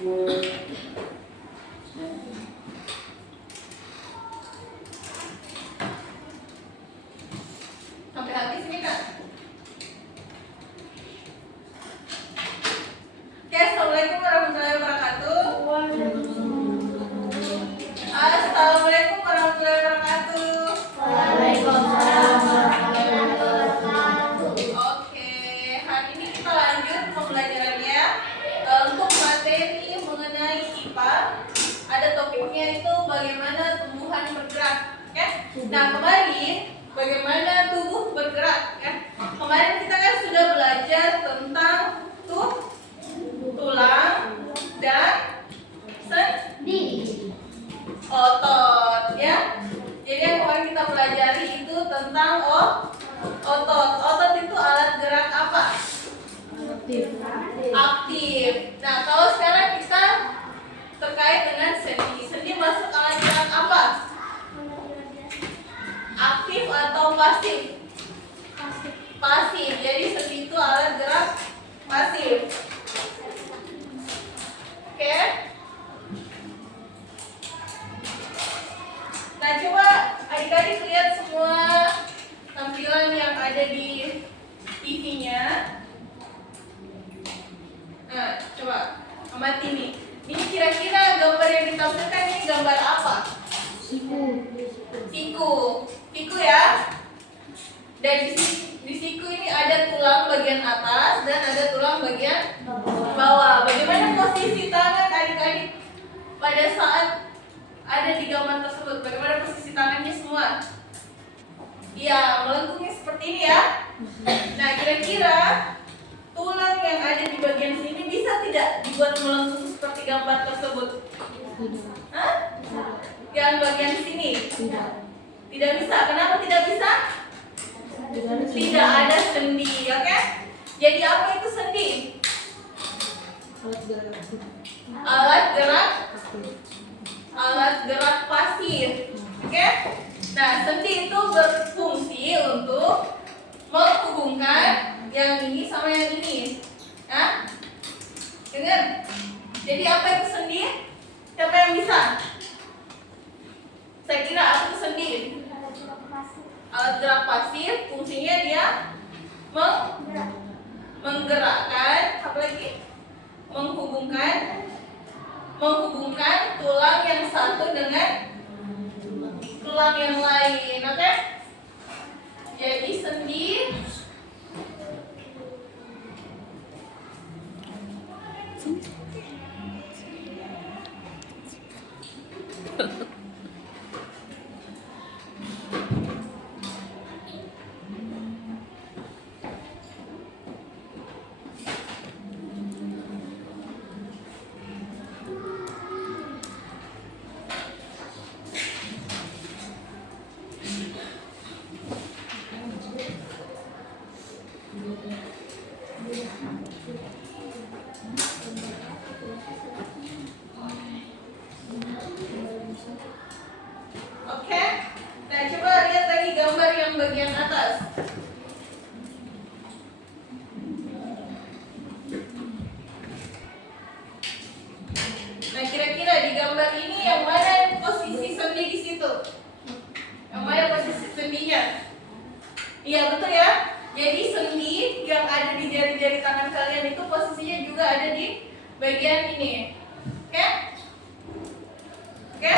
Sampai habis ini Kak. Oke, assalamualaikum warahmatullahi wabarakatuh. Assalamualaikum warahmatullahi wabarakatuh. Waalaikumsalam warahmatullahi wabarakatuh. Oke, hari ini kita lanjut pembelajarannya. Untuk materi mengenai IPA, ada topiknya itu bagaimana tumbuhan bergerak. Ya? Nah, kemarin bagaimana tubuh bergerak. Ya? Kemarin kita kan sudah belajar tentang tulang dan sendi, otot, ya. Jadi yang kemarin kita pelajari itu tentang otot. Otot itu alat gerak apa? Aktif. Nah, kalau sekarang kita terkait dengan sendi. Sendi masuk alat gerak apa? Aktif atau pasif? Pasif. Jadi sendi itu alat gerak pasif. Oke. Nah, coba adik-adik lihat semua tampilan yang ada di TV-nya. Nah, coba amati nih. Ini kira-kira gambar yang ditampilkan ini gambar apa? Siku ya. Dan di siku ini ada tulang bagian atas dan ada tulang bagian bawah. Bagaimana posisi tangan adik-adik pada saat ada di gambar tersebut? Bagaimana posisi tangannya semua? Iya, melengkungnya seperti ini ya. Nah, kira-kira tulang yang ada di bagian sini bisa tidak dibuat melengkung seperti gambar tersebut? Hah? Yang bagian sini? Tidak bisa. Kenapa tidak bisa? Tidak ada sendi, oke? Jadi apa itu sendi? Alat gerak pasif, oke? Nah, sendi itu berfungsi untuk menghubungkan yang ini sama yang ini. Nah, dengar? Jadi apa itu sendi? Siapa yang bisa? Saya kira apa itu sendi? Alat gerak pasif, fungsinya dia menggerakkan, apa lagi? Menghubungkan tulang yang satu dengan tulang yang lain, oke? Jadi sendi oke? Nah, coba lihat lagi gambar yang bagian atas. Nah, kira-kira di gambar ini yang mana posisi sendi di situ? Yang mana posisi sendinya? Iya, betul ya. Jadi sendi yang ada di jari-jari tangan kalian itu posisinya juga ada di bagian ini. Oke? Oke?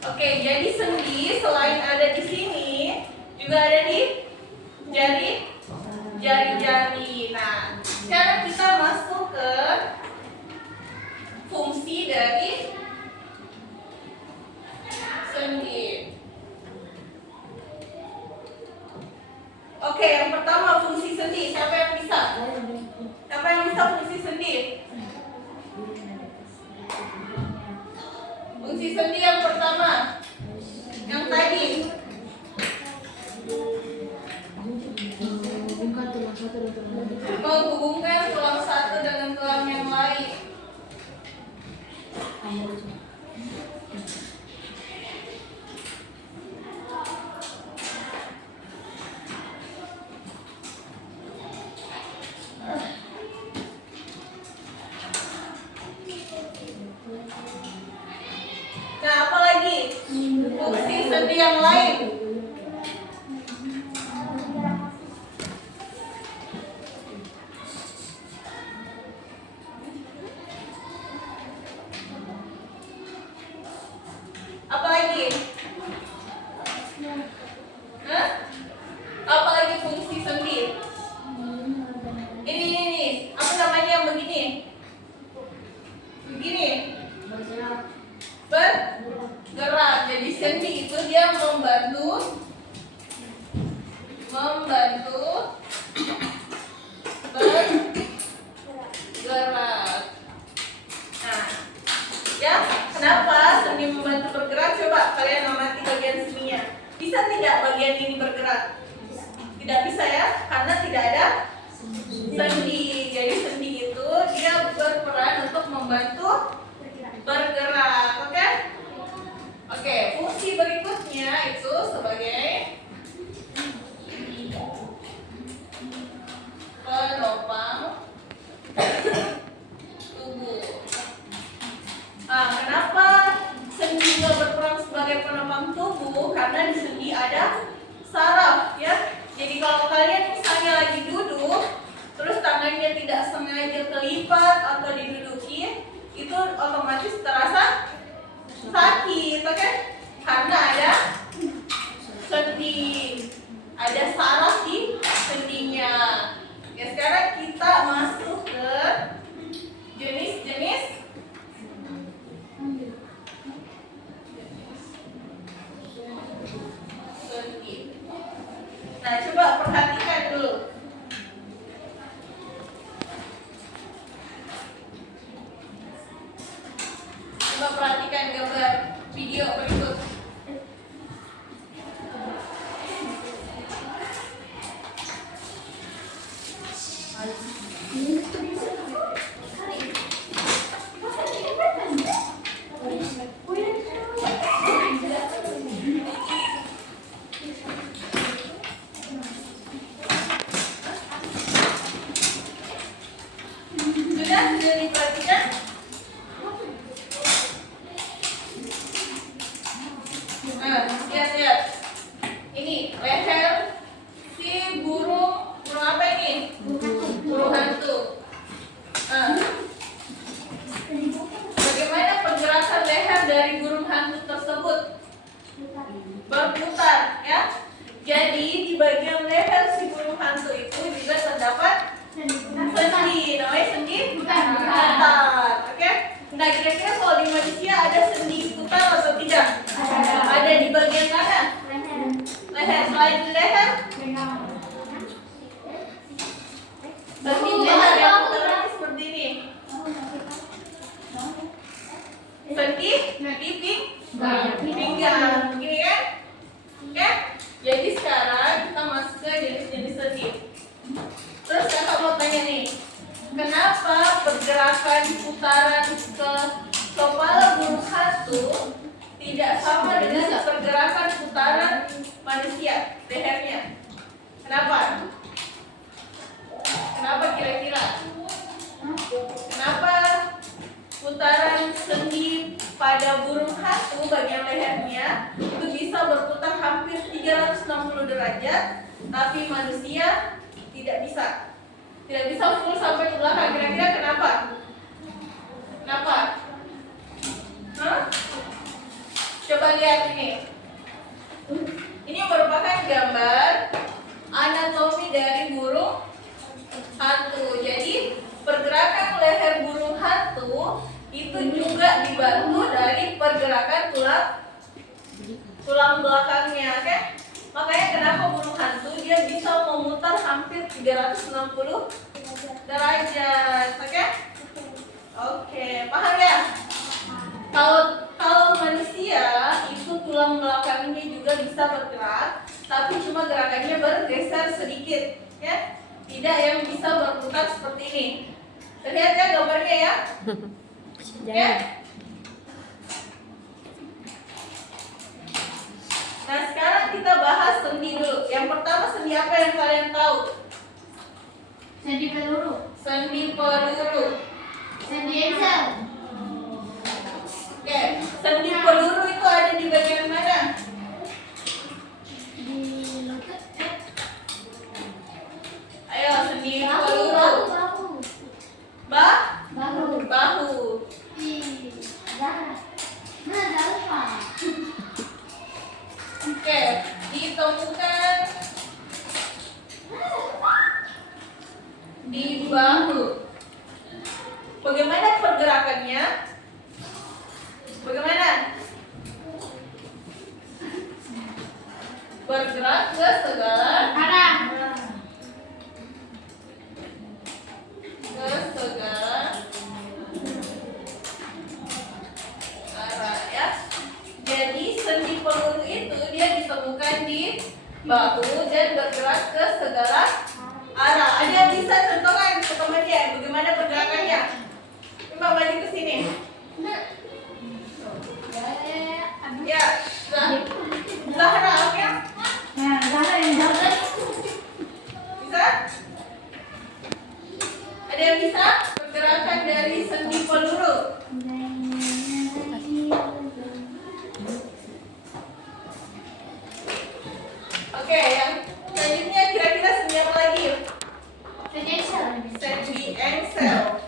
Oke, jadi sendi selain ada di sini juga ada di jari-jari. Nah, sekarang kita masuk ke fungsi dari sendi. Oke, yang pertama fungsi sendi. Siapa yang bisa? Siapa yang bisa fungsi sendi? Fungsi sendi yang pertama, yang tadi. Menghubungkan tulang satu dengan tulang yang lain. yang lain. Apa lagi? Hah? Apa lagi fungsi sendi? Ini. Apa namanya yang begini? Begini. Bergerak. Jadi sendi itu dia membantu bergerak. Nah, ya, kenapa sendi membantu bergerak? Coba kalian amati bagian sininya. Bisa tidak bagian ini bergerak? Tidak bisa ya, karena tidak ada sendi. Jadi sendi itu dia berperan untuk membantu bergerak, oke? Oke, fungsi berikutnya itu sebagai penopang tubuh. Nah, kenapa sendi juga berperan sebagai penopang tubuh? Karena di sendi ada saraf, ya. Jadi kalau kalian misalnya lagi duduk, terus tangannya tidak sengaja kelipat atau diduduki, itu otomatis terasa sakit, oke? Karena ada sendi, ada saraf di sendinya. Oke, sekarang kita masuk ke jenis-jenis sendi. Nah, coba perhatikan dulu. Coba perhatikan gambar video berikut. Sudah diperhatikan? Nah, lihat. Ini leher si burung apa ini? Burung hantu. Nah, bagaimana pergerakan leher dari burung hantu tersebut? Berputar, ya. Jadi di bagian leher si burung hantu itu juga terdapat sendi, namanya sendi putar, oke? Nah, kira-kira kalau di manusia ada sendi putar atau tidak? Ada di bagian mana? Leher. Selain di leher, sendi leher yang putar seperti ini. Sendi di pinggang, begini kan? Oke? Jadi sekarang kita masuk ke jenis-jenis sendi. Terus kakak mau tanya nih, kenapa pergerakan putaran ke kepala burung hantu tidak sama dengan pergerakan putaran manusia lehernya? Kenapa? Kenapa kira-kira? Kenapa putaran sendi pada burung hantu bagian lehernya itu bisa berputar hampir 360 derajat, tapi manusia tidak bisa full sampai ke belakang? Kira-kira kenapa? Hah? Coba lihat ini. Ini merupakan gambar anatomi dari burung hantu. Jadi pergerakan leher burung hantu itu juga dibantu dari pergerakan tulang belakangnya, oke? Makanya kenapa burung hantu dia bisa memutar hampir 360 derajat, oke? Oke, paham ya? Kalau manusia itu tulang belakangnya juga bisa bergerak, tapi cuma gerakannya bergeser sedikit, ya? Tidak yang bisa berputar seperti ini. Lihat ya gambarnya ya. Ya? Nah, sekarang kita bahas sendi dulu. Yang pertama, sendi apa yang kalian tahu? Sendi peluru. Sendi peluru. Sendi Excel. Oke, sendi peluru itu ada di bagian mana? di bahu. Bagaimana pergerakannya? Bagaimana? Bergerak ke segala arah. arah ya. Jadi sendi peluru itu dia ditemukan di bahu dan bergerak ke segala arah. Ada yang bisa contohkan ke temannya bagaimana pergerakannya? Coba balik ke sini. Ya, Zahra, oke? Nah, Zahra yang jawab. Bisa? Ada yang bisa? Pergerakan dari sendi peluru. Oke, yang selanjutnya kira-kira sendi apa lagi? Sendi engsel.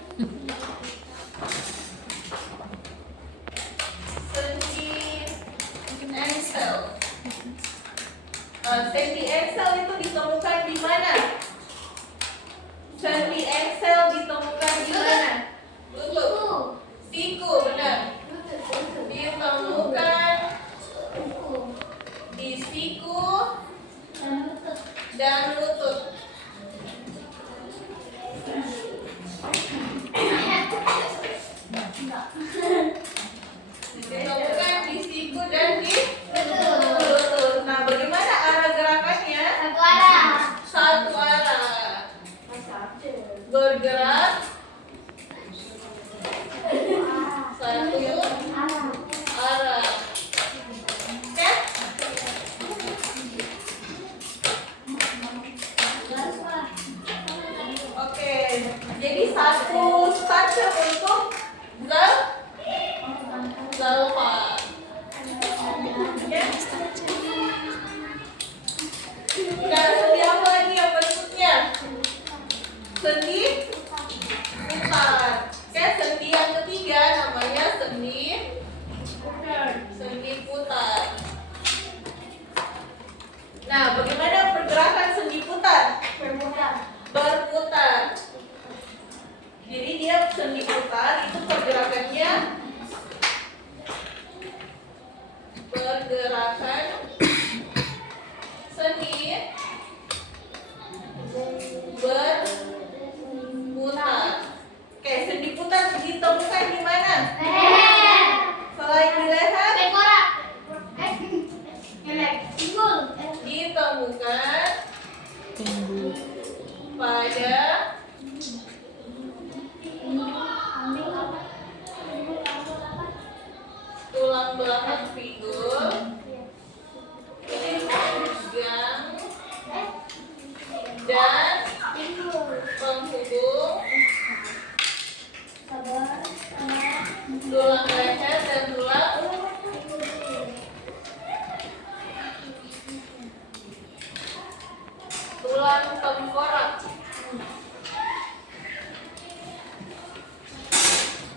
Sendi engsel itu ditemukan di mana? Sendi engsel ditemukan di mana? Lutut. Siku, benar. Ditemukan di siku dan lutut. Ditemukan di siku dan di lutut. Nah, bagaimana arah gerakannya? Satu arah. Bergerak satu arah. Oke? Oke. Jadi satu stase untuk zalfa. Ya. Nah, sendi apa lagi yang berikutnya? Sendi putar. Oke, sendi yang ketiga namanya sendi putar. Nah, bagaimana pergerakan sendi putar? Berputar. Jadi dia sendi putar itu pergerakannya sendi berputar. Oke, sendi putar ditemukan di mana? Selain di leher, ditemukan pada tulang belakang pinggul, pinggang, dan penghubung tulang leher dan tulang tengkorak.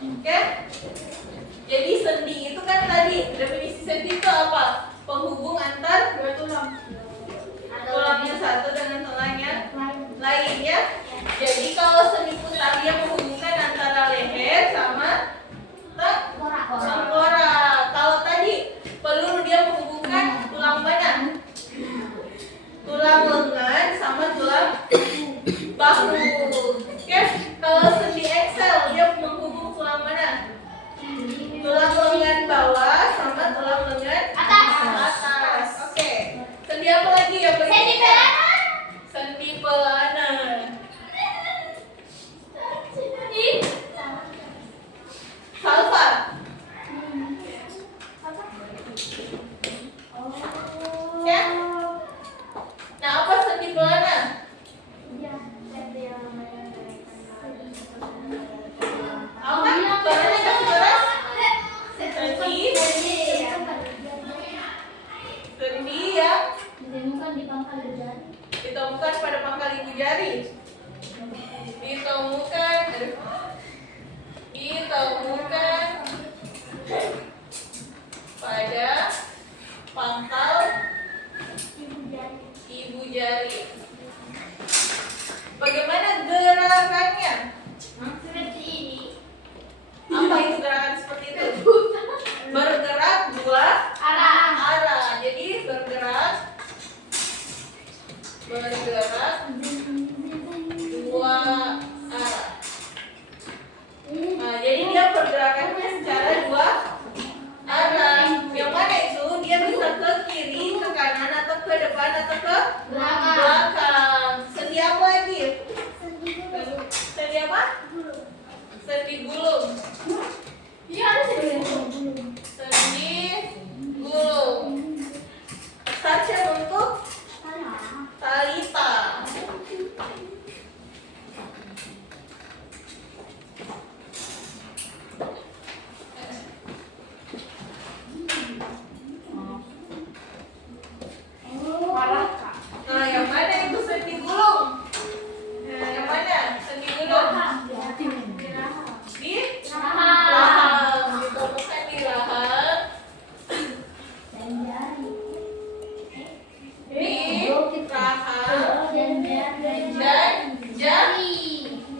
Oke? Jadi sendi itu kan tadi definisi sendi itu apa? Penghubung antar dua tulang. Tulangnya satu dengan tulangnya lain ya. Jadi kalau sendi putar dia menghubungkan antara leher sama tengkorak. Kalau tadi peluru dia menghubungkan tulang mana? Tulang lengan sama tulang bahu. Oke? Kalau sendi engsel dia menghubung tulang mana? Tulang lengan bawah sama tulang lengan atas. Oke. Sendi apa lagi yang berikutnya? Sendi pelana.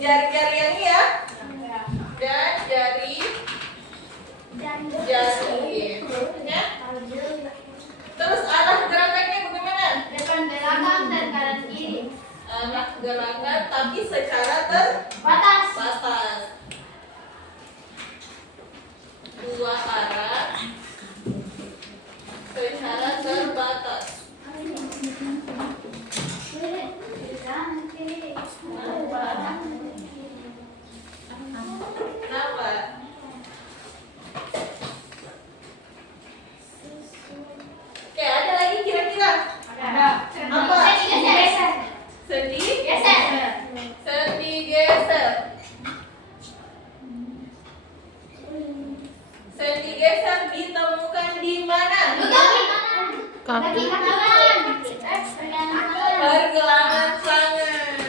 jari-jari yang ini ya. Dan jari. Ya. Terus arah gerakannya bagaimana? Depan belakang dan kanan kiri. Arah gerakan tapi secara terbatas. Dua arah secara terbatas. Kenapa? Oke, ada lagi kira-kira? Ada. Apa? Sendi? Sendi geser. Sendi geser ditemukan di mana? Pergelangan tangan.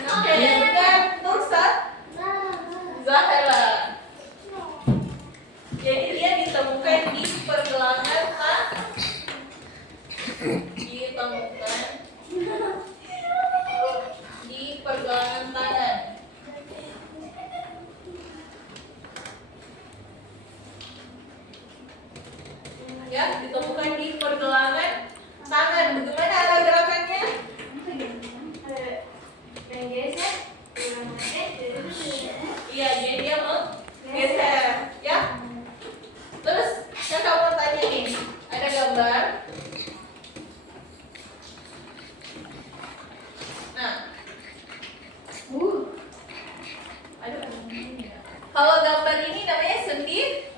Oke, yang benar Nursa Zahra. Jadi dia ditemukan di pergelangan tangan. Di pergelangan tangan. Ya, ditemukan di pergelangan tangan. Bagaimana arah gerakannya? Iya, jadi dia menggeser, ya. Terus yang kamu mau tanya nih, ada gambar. Nah, kalau gambar ini namanya sendi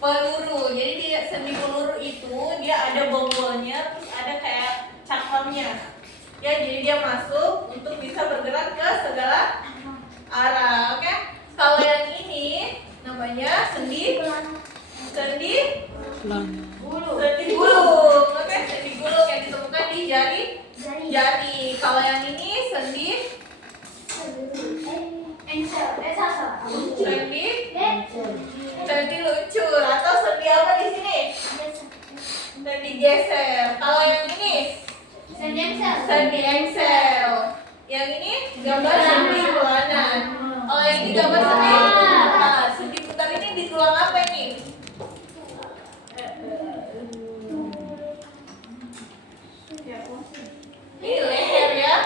peluru. Jadi dia sendi peluru itu dia ada bonggolnya, terus ada kayak cakramnya. Ya, jadi dia masuk untuk bisa bergerak ke segala arah. Oke? Kalau yang ini namanya sendi gulung. Sendi gulung. Oke, sendi gulung yang ditemukan di jari. Kalau yang ini sendi sendi lucur atau sendi apa di sini? Sendi geser. Kalau yang ini sendi engsel. Yang ini gambar sendi bulanan. Kalau yang ini gambar sendi putar. Sendi putar ini di tulang apa ini? Ini leher ya.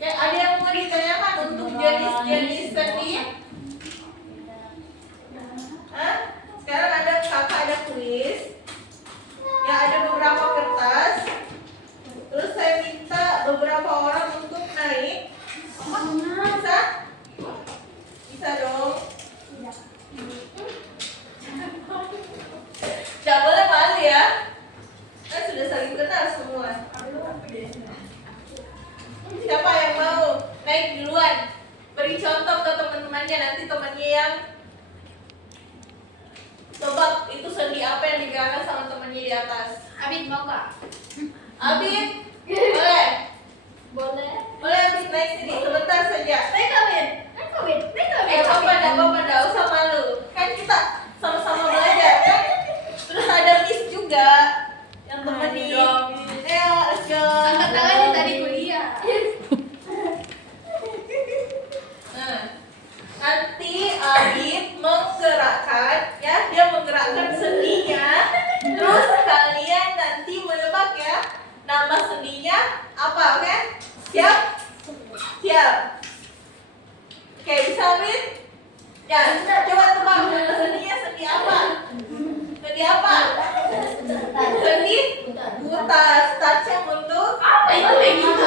Ya, ada yang mau ditanyakan untuk jenis sendi? Hah? Sekarang kakak ada kuis. Ya, ada beberapa kertas. Terus saya minta beberapa orang untuk naik. Bisa? Bisa dong. Tidak boleh malu ya. Kan sudah saling kenal semua. Siapa yang mau naik duluan? Beri contoh ke teman-temannya, nanti temannya yang tebak itu sendi apa yang digerakkan sama temannya di atas. Abid mau nggak? Abid, boleh? Boleh. Boleh Abid naik sini sebentar saja. Naik Abid. Apa dah, usah malu. Kan kita sama-sama belajar kan? Terus ada Miss juga yang temenin. Ayo, let's go. Angkat tangannya tadi kuliah. Nah, nanti Abid menggerakkan, ya, dia menggerakkan sendinya. Terus kalian nanti menebak ya, nama sendinya apa, oke? Siap? Siap. Oke, bisa Abid? Ya, coba tebak nama sendinya sendi apa? Sendi apa? Sendi butas. Touch-nya untuk Apa itu kayak gitu?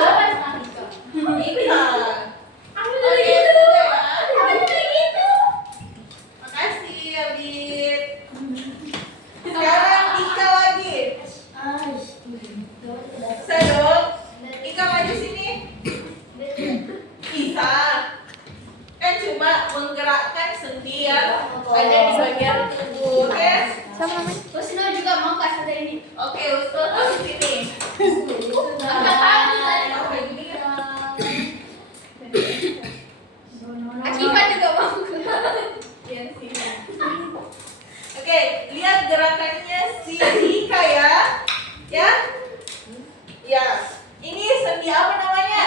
ikan. Aku Oke, dari gitu. sudah ya. Aku kayak gitu. Makasih Abid. Sekarang Ika lagi. Bisa dong. Ika maju sini. Bisa. Kan cuma menggerakkan sendi yang ada di bagian tubuh, oke? Usno juga mau kasih dari ini. Oke, Ustaz harus sini. Angkat tangan tadi. Akibat juga mau. Yang sini. Oke, lihat gerakannya si Ika ya. Ya? Ya. Ini sendi apa namanya?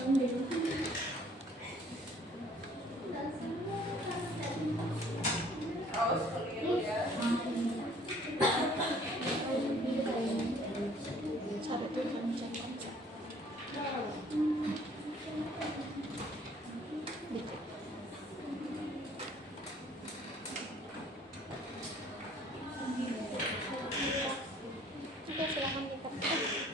Awas keliru ya. Oke, silakan dipakai.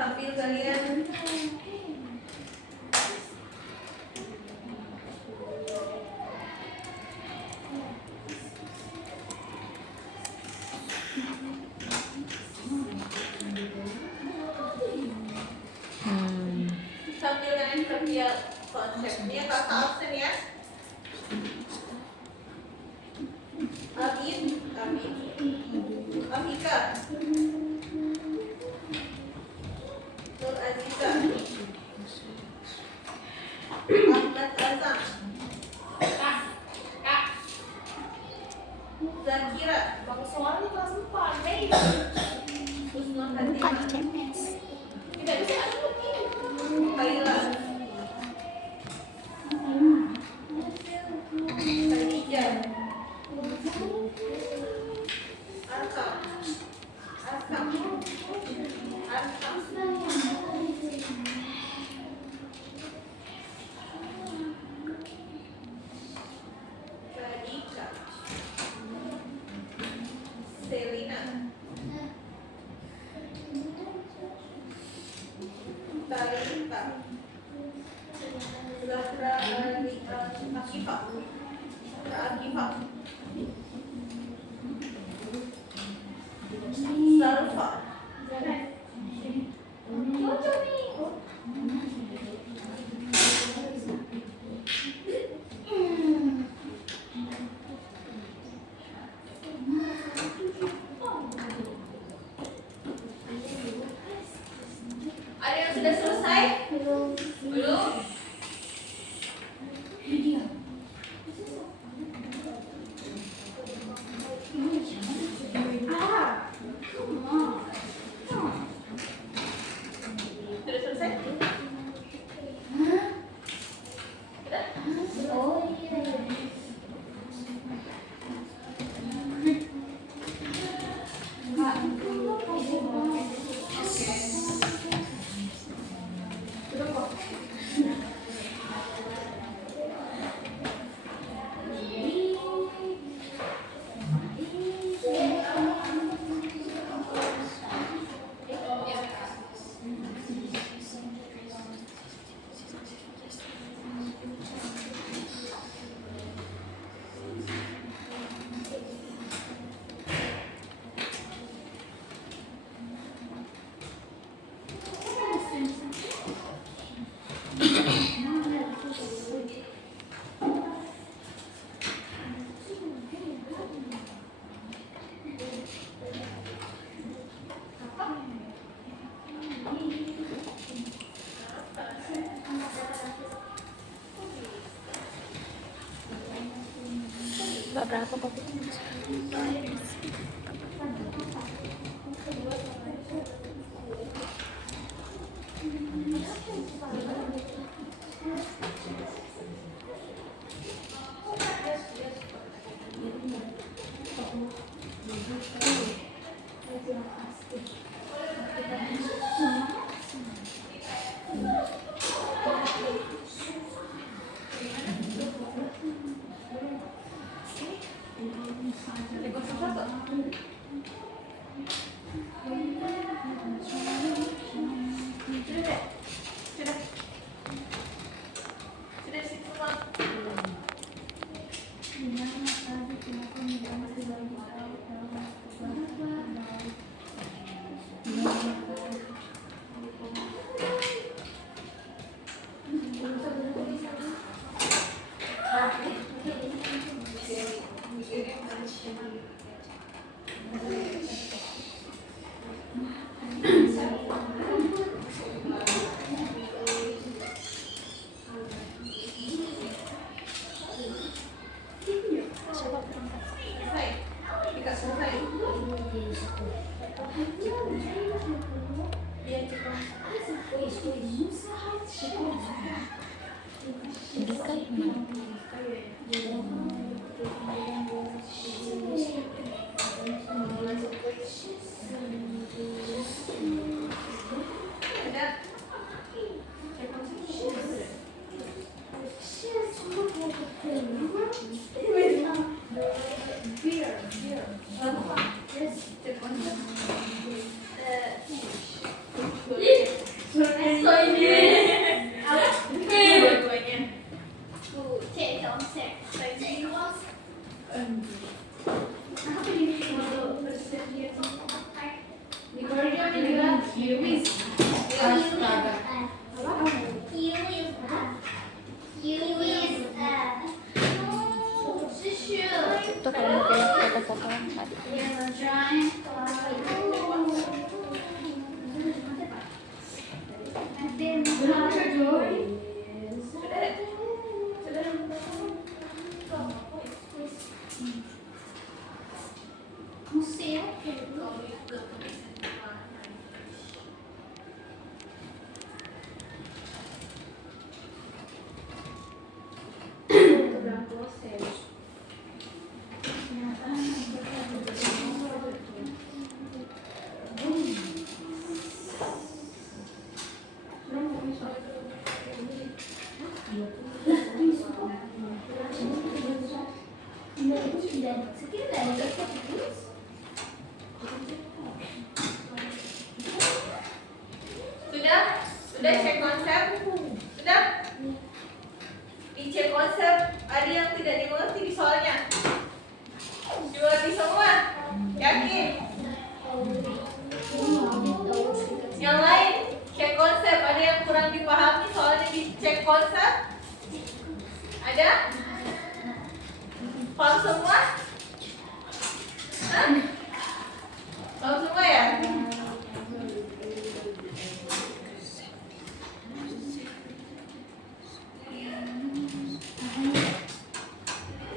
Tampil kalian. Tampil kalian kerja konsepnya kata absen ya. Abid, Amika, Nur Aziza, Ahmad Azam, Zakira, Bang Soalnya kelas 4, Mei. Usman Bukan Fatimah, CMS. Tidak bisa ada begini. Kaila, Khadijah, Arkam, Radika, Selina, Talita, Zahra Akifah, Salfa, Cocok nih. ada yang sudah selesai? Belum? Sudah selesai? Sudah? Oh iya. Berapa kopi? Apa ini kalau bersedia di Korea juga kiwis. Astaga. Itu kalau mau kayak foto-fotoan tadi. Museum. Sudah? Sudah cek konsep? Sudah? Dicek konsep, ada yang tidak dimengerti di soalnya? Dimengerti semua? Yakin? Yang lain, cek konsep, ada yang kurang dipahami soalnya dicek konsep? Ada? Paham semua? Hah?